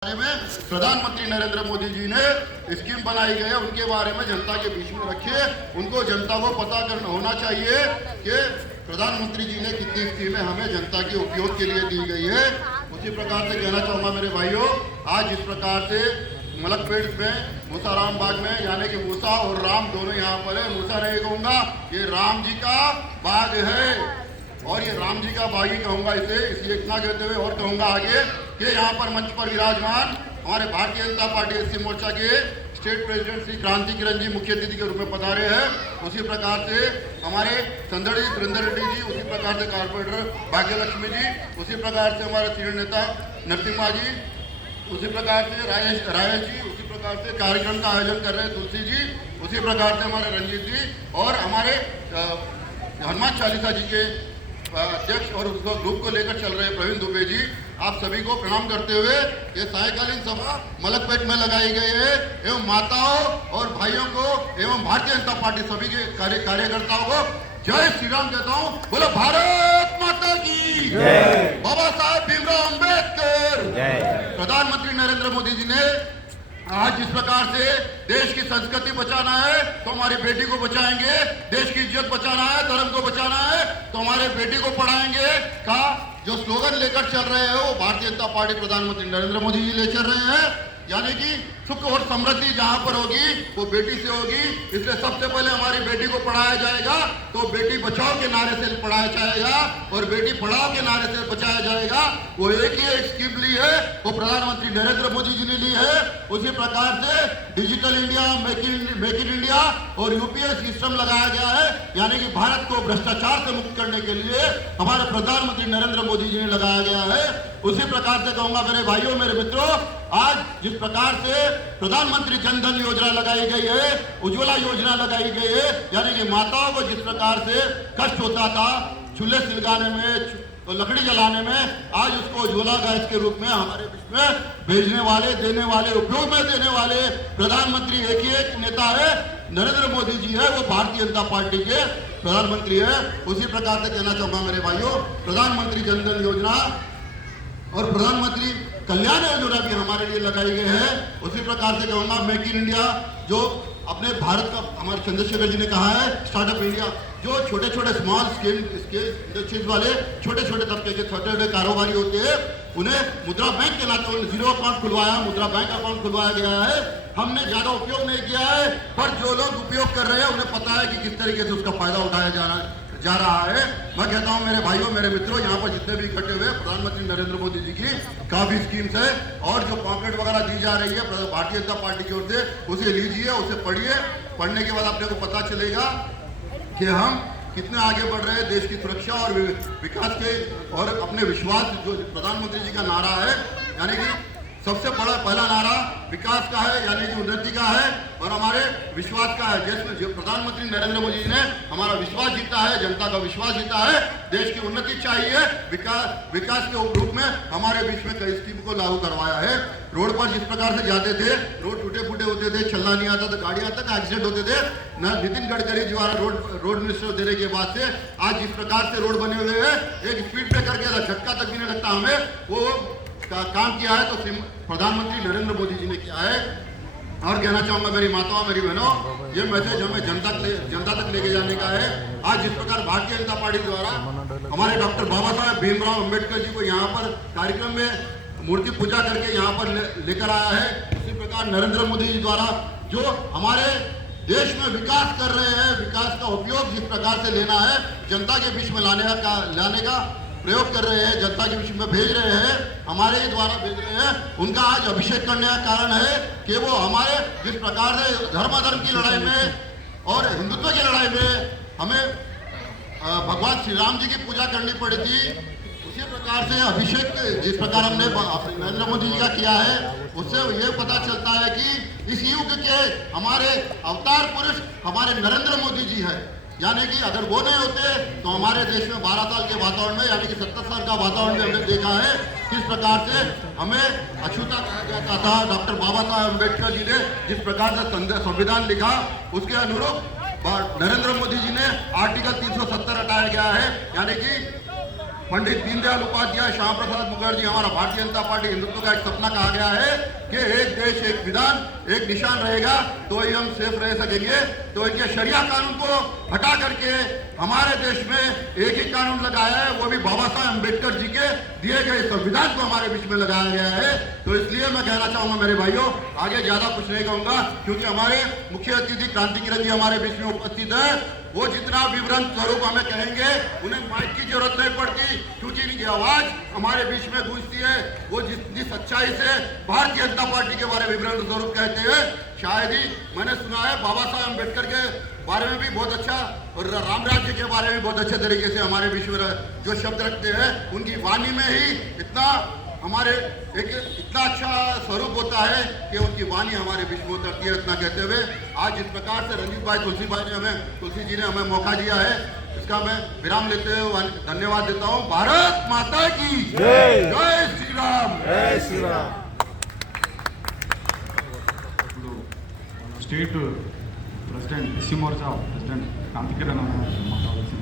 बारे में प्रधानमंत्री नरेंद्र मोदी जी ने स्कीम बनाई गई है, उनके बारे में जनता के बीच में रखिए। उनको जनता को पता करना होना चाहिए कि प्रधानमंत्री जी ने कितनी स्कीमें हमें जनता के उपयोग के लिए दी गई है। उसी प्रकार से कहना चाहूँगा मेरे भाइयों, आज जिस प्रकार से मलकपेट में मूसाराम बाग में, यानी कि मूसा और राम दोनों यहाँ पर है। मूसा नहीं कहूँगा, ये राम जी का बाग है और ये राम जी का बाग ही कहूँगा इसे, इसलिए इतना कहते हुए और कहूँगा आगे कि यहाँ पर मंच पर विराजमान हमारे भारतीय जनता पार्टी एससी मोर्चा के स्टेट प्रेसिडेंट श्री क्रांति किरण जी मुख्य अतिथि के रूप में पधारे हैं। उसी प्रकार से हमारे संदड़ी सुरेंद्र रेड्डी जी, उसी प्रकार से कारपोरेटर भाग्यलक्ष्मी जी, उसी प्रकार से हमारे सीनियर नेता नरसिम्हा जी, उसी प्रकार से राजेश जी, उसी प्रकार से कार्यक्रम का आयोजन कर रहे हैं तुलसी जी, उसी प्रकार से हमारे रंजीत जी और हमारे हनुमान चालीसा जी के अध्यक्ष और उसको ग्रुप को लेकर चल रहे प्रवीण दुबे जी, आप सभी को प्रणाम करते हुए ये सायकालीन सभा मलकपेट में लगाई गई है एवं माताओं और भाइयों को एवं भारतीय जनता पार्टी सभी के कार्यकर्ताओं को जय श्री राम कहता हूँ। बोलो भारत माता की जय, बाबा साहेब भीमराव अम्बेडकर। प्रधानमंत्री नरेंद्र मोदी जी ने आज जिस प्रकार से देश की संस्कृति बचाना है तो हमारी बेटी को बचाएंगे, देश की इज्जत बचाना है, धर्म को बचाना है तो हमारे बेटी को पढ़ाएंगे का जो स्लोगन लेकर चल रहे हैं वो भारतीय जनता पार्टी प्रधानमंत्री नरेंद्र मोदी जी ले चल रहे हैं। यानी कि सुख और समृद्धि जहां पर होगी वो बेटी से होगी, इसलिए सबसे पहले हमारी बेटी को पढ़ाया जाएगा तो बेटी बचाओ के नारे से पढ़ाया जाएगा और बेटी पढ़ाओ के नारे से बचाया जाएगा। वो एक ही एक स्कीम ली है, वो प्रधानमंत्री नरेंद्र मोदी जी ने ली है। उसी प्रकार से digital India, make in India और यूपीएस सिस्टम लगाया गया है, यानी कि भारत को भ्रष्टाचार से मुक्त करने के लिए हमारे प्रधानमंत्री नरेंद्र मोदी जी ने लगाया गया है। उसी प्रकार से कहूंगा मेरे भाइयों मेरे मित्रों, आज जिस प्रकार से प्रधानमंत्री जन धन योजना लगाई गई है, उज्ज्वला योजना लगाई गई है, यानी कि माताओं को जिस प्रकार से कष्ट होता था चूल्हे सिलगाने में तो लकड़ी जलाने में, आज उसको उज्ज्वला गैस के रूप में हमारे बीच में भेजने वाले, देने वाले, उपयोग में देने वाले प्रधानमंत्री एक ही एक नेता है, नरेंद्र मोदी जी है, वो भारतीय जनता पार्टी के प्रधानमंत्री है। उसी प्रकार से कहना चाहूंगा मेरे भाइयों, प्रधानमंत्री जन धन योजना और प्रधानमंत्री कल्याण योजना भी हमारे लिए लगाई गई है। उसी प्रकार से कहूँगा मेक इन इंडिया, जो अपने भारत का हमारे चंद्रशेखर जी ने कहा है, स्टार्टअप इंडिया, जो छोटे छोटे स्मॉल स्केल इंडस्ट्रीज वाले छोटे छोटे तबके के छोटे छोटे कारोबारी होते हैं उन्हें मुद्रा बैंक के नाते जीरो अकाउंट खुलवाया, मुद्रा बैंक अकाउंट खुलवाया गया है। हमने ज्यादा उपयोग नहीं किया है, पर जो लोग उपयोग कर रहे हैं उन्हें पता है कि किस तरीके से उसका फायदा उठाया जा रहा है। मैं कहता हूं मेरे भाइयों मेरे मित्रों, यहाँ पर जितने भी इकट्ठे हुए प्रधानमंत्री नरेंद्र मोदी जी की काफी स्कीम्स है और जो पॉकेट वगैरह दी जा रही है भारतीय जनता पार्टी की ओर से, उसे लीजिए, उसे पढ़िए। पढ़ने के बाद अपने को पता चलेगा कि हम कितने आगे बढ़ रहे हैं देश की सुरक्षा और विकास के, और अपने विश्वास जो प्रधानमंत्री जी का नारा है, यानी कि सबसे बड़ा पहला नारा विकास का है, यानी कि उन्नति का है और हमारे विश्वास का है। जिसमें जो प्रधानमंत्री नरेंद्र मोदी जी ने हमारा विश्वास जीता है, जनता का विश्वास जीता है, देश की उन्नति चाहिए, विकास के रूप में हमारे बीच में कई स्कीम को लागू करवाया है। रोड पर जिस प्रकार से जाते थे, रोड टूटे फूटे होते थे, चलना नहीं आता था, गाड़ियां तक एक्सीडेंट होते थे, न नितिन गडकरी जी द्वारा रोड मिनिस्टर देने के बाद से आज जिस प्रकार से रोड बने हुए हैं, एक स्पीड ब्रेकर के झटका तक भी नहीं लगता हमें, वो का काम किया है तो प्रधानमंत्री नरेंद्र मोदी जी ने किया है। और कहना चाहूंगा मेरी माताओं मेरी बहनों, ये मैसेज हमें जनता तक लेके जाने का है। आज जिस प्रकार भारतीय जनता पार्टी द्वारा हमारे डॉक्टर बाबा साहेब भीमराव अम्बेडकर जी को यहाँ पर कार्यक्रम में मूर्ति पूजा करके यहाँ पर लेकर आया है, उसी प्रकार नरेंद्र मोदी जी द्वारा जो हमारे देश में विकास कर रहे हैं, विकास का उपयोग जिस प्रकार से लेना है, जनता के बीच में लाने का प्रयोग कर रहे हैं, जनता के बीच में भेज रहे हैं, हमारे ही द्वारा भेज रहे हैं, उनका आज अभिषेक करने का कारण है कि वो हमारे जिस प्रकार से धर्म की लड़ाई में और हिंदुत्व की लड़ाई में हमें भगवान श्री राम जी की पूजा करनी पड़ी थी, उसी प्रकार से अभिषेक जिस प्रकार हमने नरेंद्र मोदी जी का किया है, उससे ये पता चलता है कि इस युग के हमारे अवतार पुरुष हमारे नरेंद्र मोदी जी है। यानी कि अगर वो नहीं होते तो हमारे देश में 12 साल के वातावरण में, यानी कि 70 साल का वातावरण में हमने देखा है किस प्रकार से हमें अछूता कहा जाता था। डॉक्टर बाबा साहब अम्बेडकर जी ने जिस प्रकार से संविधान लिखा, उसके अनुरूप नरेंद्र मोदी जी ने आर्टिकल 370 हटाया गया है, यानी कि पंडित दीनदयाल उपाध्याय, श्याम प्रसाद मुखर्जी, हमारा भारतीय जनता पार्टी हिंदुत्व का एक सपना कहा गया है कि एक देश एक विधान एक निशान रहेगा तो ही हम सेफ रह सकेंगे। तो ये शरिया कानून को हटा करके हमारे देश में एक ही कानून लगाया है, वो भी बाबा साहब अम्बेडकर जी के दिए गए संविधान को हमारे बीच में लगाया गया है। तो इसलिए मैं कहना चाहूंगा मेरे भाइयों, आगे ज्यादा कुछ नहीं कहूंगा क्योंकि हमारे मुख्य अतिथि क्रांति किरण जी हमारे बीच में उपस्थित है। वो जितना विवरण स्वरूप हमें कहेंगे उन्हें माइक की जरूरत नहीं पड़ती क्योंकि इनकी आवाज हमारे बीच में गूंजती है। वो जितनी सच्चाई से भारतीय जनता पार्टी के बारे में विवरण स्वरूप कहते हैं, शायद ही मैंने सुना है बाबा साहब अम्बेडकर के बारे में भी बहुत अच्छा और राम राज्य के बारे में बहुत अच्छे तरीके से हमारे बीच में जो शब्द रखते हैं, उनकी वाणी में ही इतना हमारे एक इतना अच्छा स्वरूप होता है कि उनकी वाणी हमारे बीच में उतरती है। इतना कहते हुए आज जिस प्रकार से रंजीत भाई तुलसी जी ने हमें मौका दिया है, इसका मैं विराम लेते हुए धन्यवाद देता हूँ। भारत माता की जय, जय श्री राम, जय Shri Ram. State president SC Morcha president Kranti Kiran మాట్లాడాల్సింది